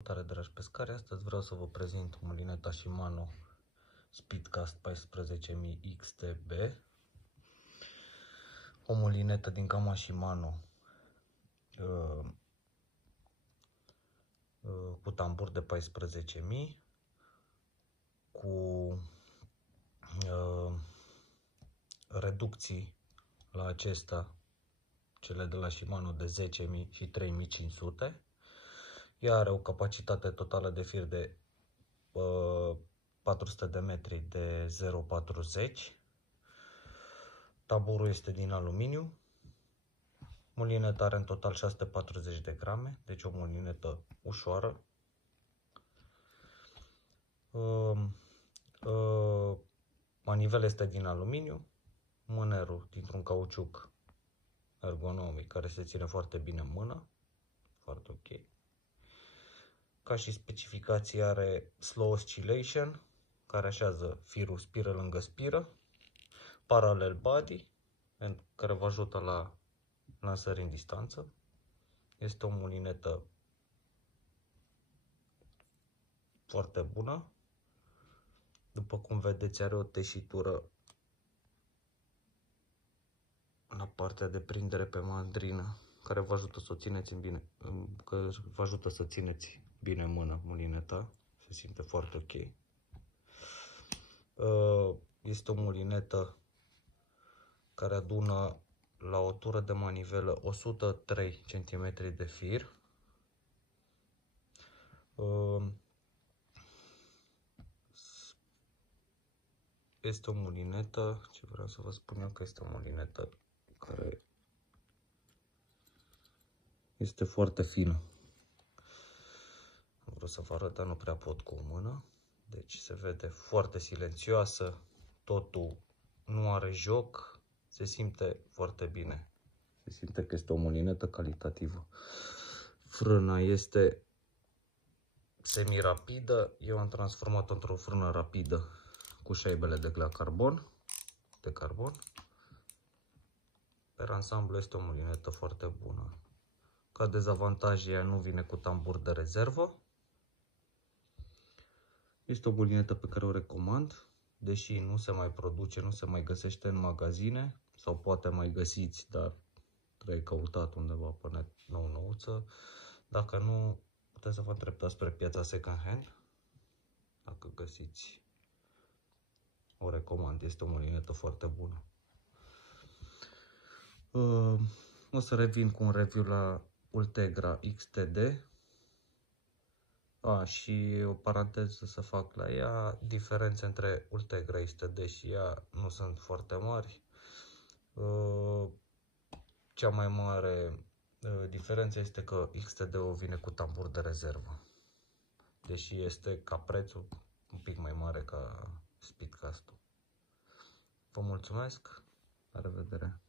Salutare, dragi pescari! Astăzi vreau să vă prezint mulineta Shimano Speedcast 14000 XTB, o mulinetă din gama Shimano cu tambur de 14000, cu reducții la acesta, cele de la Shimano de 10.000 și 3500. Ea are o capacitate totală de fir de 400 de metri de 0,40. Tamburul este din aluminiu. Mulineta are în total 640 de grame, deci o mulinetă ușoară. Manivela este din aluminiu, mânerul dintr-un cauciuc ergonomic care se ține foarte bine în mână, foarte ok. Ca și specificații are slow oscillation, care așează firul spiră lângă spiră, parallel body, care vă ajută la lansări în distanță. Este o mulinetă foarte bună. După cum vedeți, are o teșitură la partea de prindere pe mandrină, care vă ajută să o țineți bine în mână mulineta. Se simte foarte ok. Este o mulinetă care adună la o tură de manivelă 103 cm de fir. Este o mulinetă, ce vreau să vă spun eu, că este o mulinetă care este foarte fină. Vreau să vă arăt, dar nu prea pot cu o mână. Deci se vede foarte silențioasă, totul nu are joc, se simte foarte bine. Se simte că este o mulinetă calitativă. Frâna este semi-rapidă, eu am transformat-o într-o frână rapidă cu șaibele de glea carbon. Per ansamblu este o mulinetă foarte bună. Ca dezavantaj, ea nu vine cu tambur de rezervă. Este o mulinetă pe care o recomand, deși nu se mai produce, nu se mai găsește în magazine, sau poate mai găsiți, dar trebuie căutat undeva pe net nou-nouță. Dacă nu, puteți să vă îndreptați spre piața second hand. Dacă găsiți, o recomand, este o mulinetă foarte bună. O să revin cu un review la Ultegra XTD. Și o paranteză să fac la ea, diferențe între Ultegra XTD și ea nu sunt foarte mari. Cea mai mare diferență este că XTD-ul vine cu tambur de rezervă, deși este ca prețul un pic mai mare ca Speedcast-ul. Vă mulțumesc, la revedere!